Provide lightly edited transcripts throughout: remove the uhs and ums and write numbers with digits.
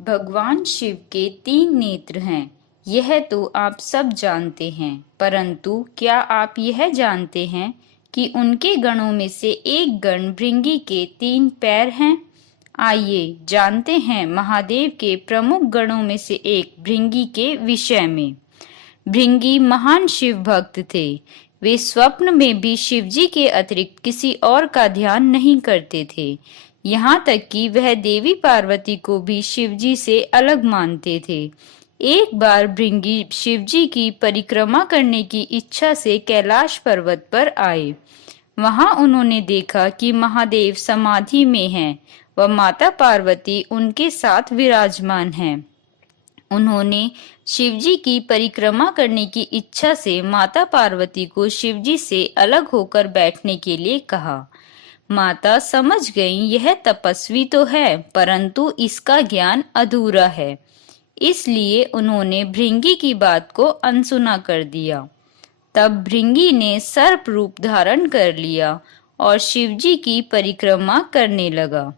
भगवान शिव के 3 नेत्र हैं, यह तो आप सब जानते हैं, परंतु क्या आप यह जानते हैं कि उनके गणों में से एक गण भृंगी के 3 पैर हैं? आइए जानते हैं महादेव के प्रमुख गणों में से एक भृंगी के विषय में। भृंगी महान शिव भक्त थे। वे स्वप्न में भी शिवजी के अतिरिक्त किसी और का ध्यान नहीं करते थे। यहाँ तक कि वह देवी पार्वती को भी शिवजी से अलग मानते थे। एक बार भृंगी शिवजी की परिक्रमा करने की इच्छा से कैलाश पर्वत पर आए। वहां उन्होंने देखा कि महादेव समाधि में हैं व माता पार्वती उनके साथ विराजमान हैं। उन्होंने शिवजी की परिक्रमा करने की इच्छा से माता पार्वती को शिवजी से अलग होकर बैठने के लिए कहा। माता समझ गईं, यह तपस्वी तो है, परंतु इसका ज्ञान अधूरा है। इसलिए उन्होंने भृंगी की बात को अनसुना कर दिया। तब भृंगी ने सर्प रूप धारण कर लिया और शिवजी की परिक्रमा करने लगा।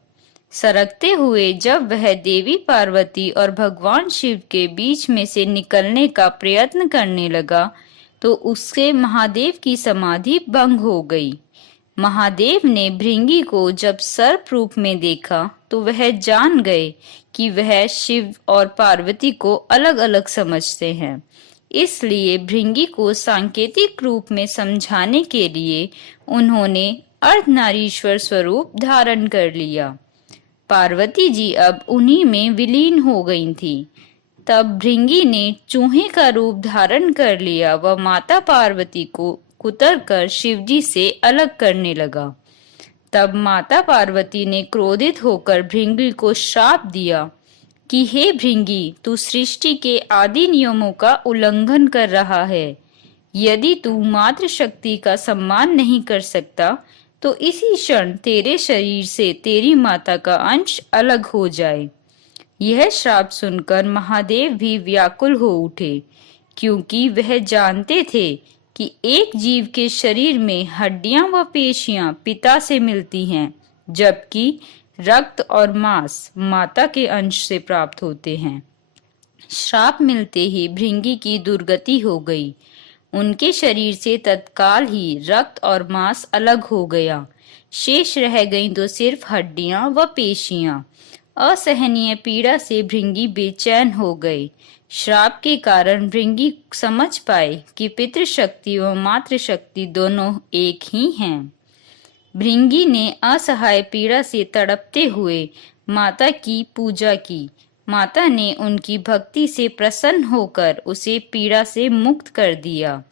सरकते हुए जब वह देवी पार्वती और भगवान शिव के बीच में से निकलने का प्रयत्न करने लगा तो उससे महादेव की समाधि भंग हो गई। महादेव ने भृंगी को जब सर्प रूप में देखा तो वह जान गए कि वह शिव और पार्वती को अलग अलग समझते हैं। इसलिए भृंगी को सांकेतिक रूप में समझाने के लिए उन्होंने अर्धनारीश्वर स्वरूप धारण कर लिया। पार्वती जी अब उन्हीं में विलीन हो गई थी। तब भृंगी ने चूहे का रूप धारण कर लिया व माता पार्वती को कुतर कर शिवजी से अलग करने लगा। तब माता पार्वती ने क्रोधित होकर भृंगी को श्राप दिया कि हे भृंगी, तू सृष्टि के आदि नियमों का उल्लंघन कर रहा है। यदि तू मातृ शक्ति का सम्मान नहीं कर सकता तो इसी क्षण तेरे शरीर से तेरी माता का अंश अलग हो जाए। यह श्राप सुनकर महादेव भी व्याकुल हो उठे, क्योंकि वह जानते थे कि एक जीव के शरीर में हड्डियां व पेशियां पिता से मिलती हैं, जबकि रक्त और मांस माता के अंश से प्राप्त होते हैं। श्राप मिलते ही भृंगी की दुर्गति हो गई। उनके शरीर से तत्काल ही रक्त और मांस अलग हो गया। शेष रह गईं तो सिर्फ हड्डियां व पेशियां। असहनीय पीड़ा से भृंगी बेचैन हो गए। श्राप के कारण भृंगी समझ पाए कि पितृशक्ति व मातृशक्ति दोनों एक ही हैं। भृंगी ने असहाय पीड़ा से तड़पते हुए माता की पूजा की। माता ने उनकी भक्ति से प्रसन्न होकर उसे पीड़ा से मुक्त कर दिया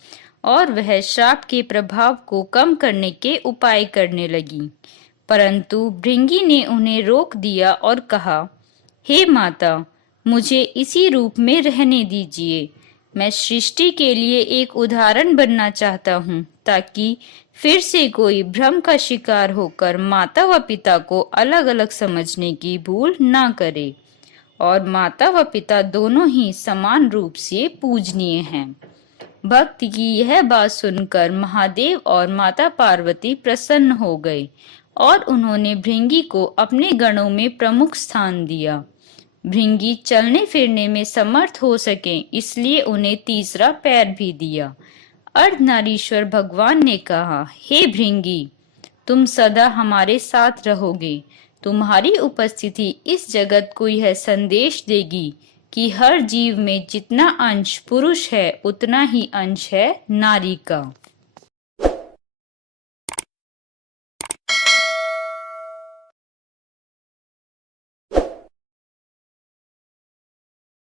और वह श्राप के प्रभाव को कम करने के उपाय करने लगी। परंतु भृंगी ने उन्हें रोक दिया और कहा, हे माता, मुझे इसी रूप में रहने दीजिए। मैं सृष्टि के लिए एक उदाहरण बनना चाहता हूँ, ताकि फिर से कोई भ्रम का शिकार होकर माता व पिता को अलग अलग समझने की भूल ना करे। और माता व पिता दोनों ही समान रूप से पूजनीय हैं। भक्त की यह बात सुनकर महादेव और माता पार्वती प्रसन्न हो गए और उन्होंने भृंगी को अपने गणों में प्रमुख स्थान दिया। भृंगी चलने फिरने में समर्थ हो सके, इसलिए उन्हें तीसरा पैर भी दिया। अर्धनारीश्वर भगवान ने कहा, हे भृंगी, तुम सदा हमारे साथ रहोगे। तुम्हारी उपस्थिति इस जगत को यह संदेश देगी कि हर जीव में जितना अंश पुरुष है उतना ही अंश है नारी का।